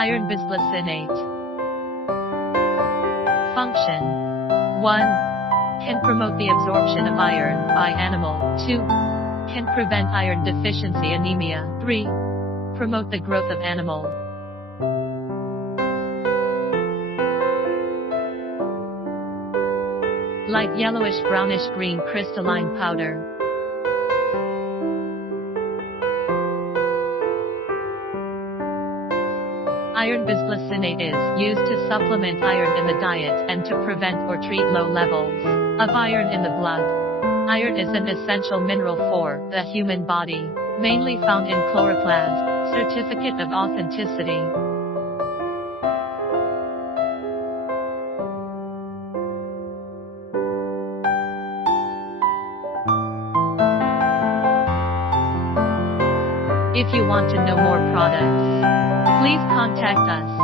Iron bisglycinate. Function 1. Can promote the absorption of iron by animal. 2. Can prevent iron deficiency anemia. 3. Promote the growth of animal. Light yellowish brownish green crystalline powder. Iron bisglycinate is used to supplement iron in the diet and to prevent or treat low levels of iron in the blood. Iron is an essential mineral for the human body, mainly found in chloroplasts. Certificate of authenticity. If you want to know more products, please contact us.